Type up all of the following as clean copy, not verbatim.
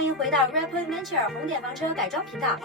欢迎回到 Rapid Adventure 红点房车改装频道。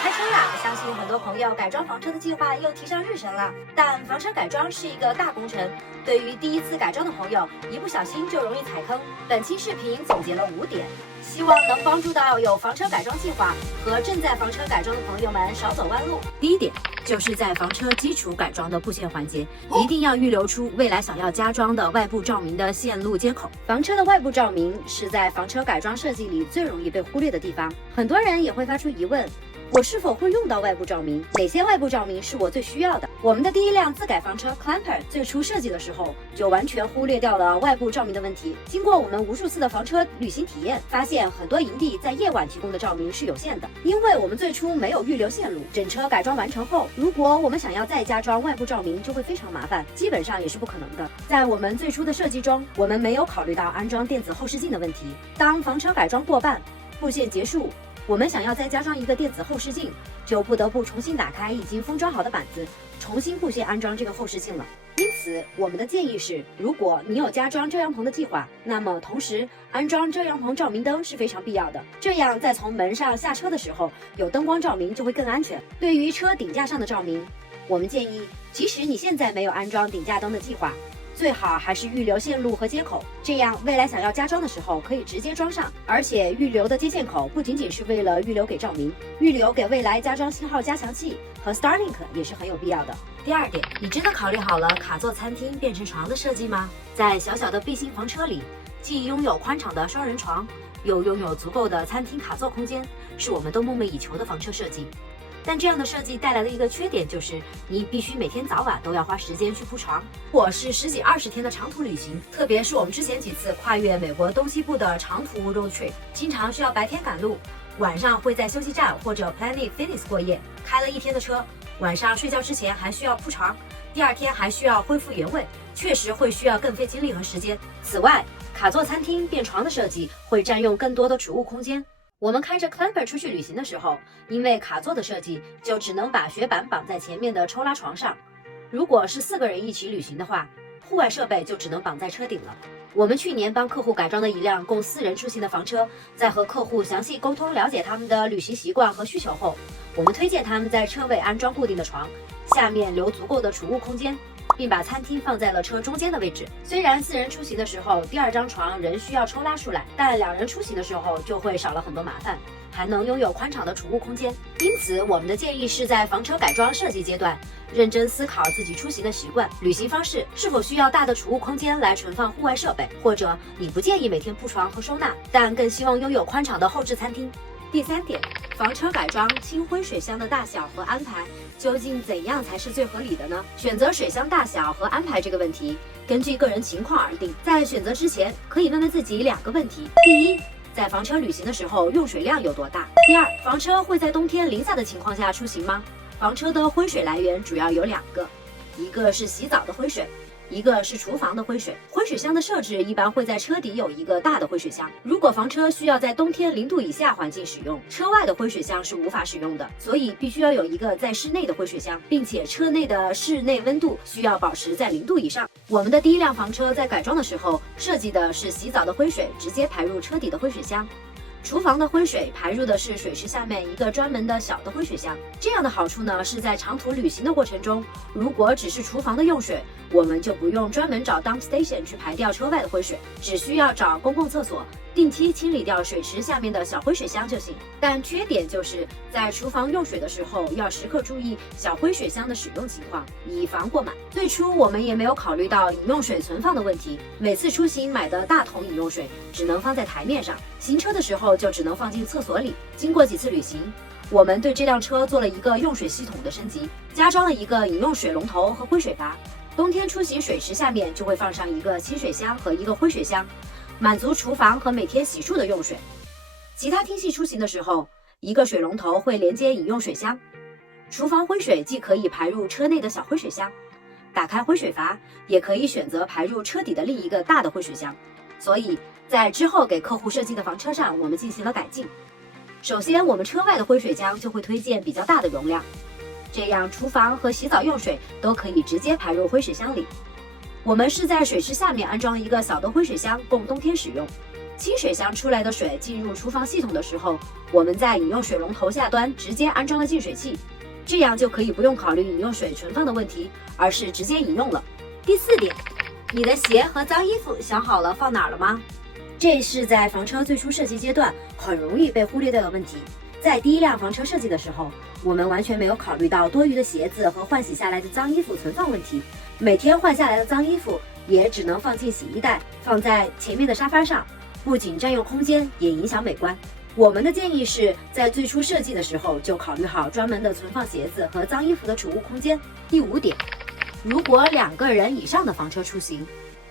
开春了，相信很多朋友改装房车的计划又提上日程了。但房车改装是一个大工程，对于第一次改装的朋友，一不小心就容易踩坑。本期视频总结了5点，希望能帮助到有房车改装计划和正在房车改装的朋友们少走弯路。第一点，就是在房车基础改装的布线环节，一定要预留出未来想要加装的外部照明的线路接口。房车的外部照明是在房车改装设计里最容易被忽略的地方，很多人也会发出疑问。我是否会用到外部照明？哪些外部照明是我最需要的？我们的第一辆自改房车 Clamper 最初设计的时候，就完全忽略掉了外部照明的问题。经过我们无数次的房车旅行体验，发现很多营地在夜晚提供的照明是有限的，因为我们最初没有预留线路。整车改装完成后，如果我们想要再加装外部照明，就会非常麻烦，基本上也是不可能的。在我们最初的设计中，我们没有考虑到安装电子后视镜的问题。当房车改装过半，布线结束，我们想要再加装一个电子后视镜，就不得不重新打开已经封装好的板子，重新布线安装这个后视镜了。因此，我们的建议是，如果你有加装遮阳棚的计划，那么同时安装遮阳棚照明灯是非常必要的。这样在从门上下车的时候，有灯光照明就会更安全。对于车顶架上的照明，我们建议，即使你现在没有安装顶架灯的计划，最好还是预留线路和接口，这样未来想要加装的时候可以直接装上。而且预留的接线口不仅仅是为了预留给照明，预留给未来加装信号加强器和 Starlink 也是很有必要的。第二点，你真的考虑好了卡座餐厅变成床的设计吗？在小小的 B 型房车里，既拥有宽敞的双人床，又拥有足够的餐厅卡座空间，是我们都梦寐以求的房车设计。但这样的设计带来的一个缺点就是，你必须每天早晚都要花时间去铺床。如果是10几20天的长途旅行，特别是我们之前几次跨越美国东西部的长途 road trip， 经常需要白天赶路，晚上会在休息站或者 Planet Fitness 过夜。开了1天的车，晚上睡觉之前还需要铺床，第2天还需要恢复原位，确实会需要更费精力和时间。此外，卡座餐厅变床的设计会占用更多的储物空间。我们开着 Clamper 出去旅行的时候，因为卡座的设计，就只能把雪板绑在前面的抽拉床上。如果是4个人一起旅行的话，户外设备就只能绑在车顶了。我们去年帮客户改装的一辆供4人出行的房车，在和客户详细沟通了解他们的旅行习惯和需求后，我们推荐他们在车尾安装固定的床，下面留足够的储物空间，并把餐厅放在了车中间的位置。虽然4人出行的时候，第2张床仍需要抽拉出来，但2人出行的时候就会少了很多麻烦，还能拥有宽敞的储物空间。因此，我们的建议是在房车改装设计阶段，认真思考自己出行的习惯、旅行方式，是否需要大的储物空间来存放户外设备，或者你不建议每天铺床和收纳，但更希望拥有宽敞的后置餐厅。第3点，房车改装轻灰水箱的大小和安排，究竟怎样才是最合理的呢？选择水箱大小和安排这个问题，根据个人情况而定。在选择之前，可以问问自己2个问题：第一，在房车旅行的时候用水量有多大？第二，房车会在冬天零下的情况下出行吗？房车的灰水来源主要有2个，一个是洗澡的灰水，一个是厨房的灰水。灰水箱的设置一般会在车底有一个大的灰水箱。如果房车需要在冬天0度以下环境使用，车外的灰水箱是无法使用的，所以必须要有一个在室内的灰水箱，并且车内的室内温度需要保持在0度以上。我们的第一辆房车在改装的时候设计的是洗澡的灰水直接排入车底的灰水箱，厨房的灰水排入的是水池下面一个专门的小的灰水箱。这样的好处呢，是在长途旅行的过程中，如果只是厨房的用水，我们就不用专门找 dump station 去排掉车外的灰水，只需要找公共厕所定期清理掉水池下面的小灰水箱就行。但缺点就是在厨房用水的时候，要时刻注意小灰水箱的使用情况，以防过满。最初我们也没有考虑到饮用水存放的问题，每次出行买的大桶饮用水只能放在台面上，行车的时候就只能放进厕所里。经过几次旅行，我们对这辆车做了一个用水系统的升级，加装了一个饮用水龙头和灰水阀。冬天出行水池下面就会放上一个清水箱和一个灰水箱，满足厨房和每天洗漱的用水。其他厅系出行的时候，一个水龙头会连接饮用水箱，厨房灰水既可以排入车内的小灰水箱，打开灰水阀也可以选择排入车底的另一个大的灰水箱。所以在之后给客户设计的房车上，我们进行了改进。首先，我们车外的灰水箱就会推荐比较大的容量，这样厨房和洗澡用水都可以直接排入灰水箱里。我们是在水池下面安装了一个小的灰水箱，供冬天使用。清水箱出来的水进入厨房系统的时候，我们在饮用水龙头下端直接安装了净水器，这样就可以不用考虑饮用水存放的问题，而是直接饮用了。第4点，你的鞋和脏衣服想好了放哪儿了吗？这是在房车最初设计阶段很容易被忽略掉的问题。在第一辆房车设计的时候，我们完全没有考虑到多余的鞋子和换洗下来的脏衣服存放问题。每天换下来的脏衣服也只能放进洗衣袋，放在前面的沙发上，不仅占用空间，也影响美观。我们的建议是在最初设计的时候就考虑好专门的存放鞋子和脏衣服的储物空间。第5点，如果2个人以上的房车出行，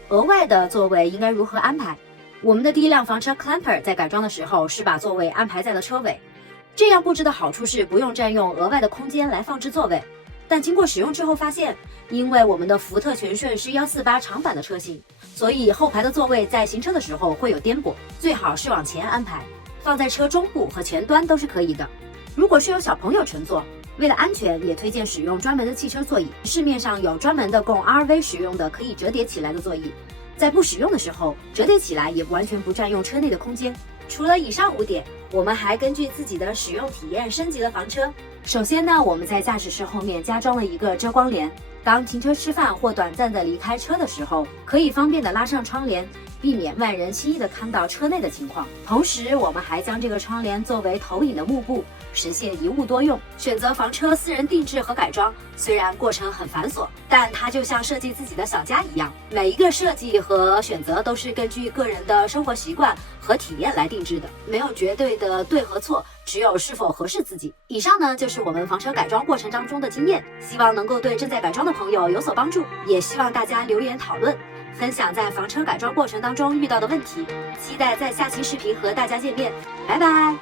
额外的座位应该如何安排？我们的第一辆房车 Clamper 在改装的时候是把座位安排在了车尾，这样布置的好处是不用占用额外的空间来放置座位。但经过使用之后发现，因为我们的福特全顺是148长版的车型，所以后排的座位在行车的时候会有颠簸，最好是往前安排，放在车中部和前端都是可以的。如果是有小朋友乘坐，为了安全，也推荐使用专门的汽车座椅，市面上有专门的供 RV 使用的可以折叠起来的座椅，在不使用的时候折叠起来也完全不占用车内的空间。除了以上5点，我们还根据自己的使用体验升级了房车。首先呢，我们在驾驶室后面加装了一个遮光帘，当停车吃饭或短暂的离开车的时候，可以方便的拉上窗帘，避免外人轻易的看到车内的情况。同时，我们还将这个窗帘作为投影的幕布，实现一物多用。选择房车私人定制和改装，虽然过程很繁琐，但它就像设计自己的小家一样，每一个设计和选择都是根据个人的生活习惯和体验来定制的，没有绝对的对和错，只有是否合适自己。以上呢就是我们房车改装过程当中的经验，希望能够对正在改装的朋友有所帮助，也希望大家留言讨论，分享在房车改装过程当中遇到的问题。期待在下期视频和大家见面，拜拜。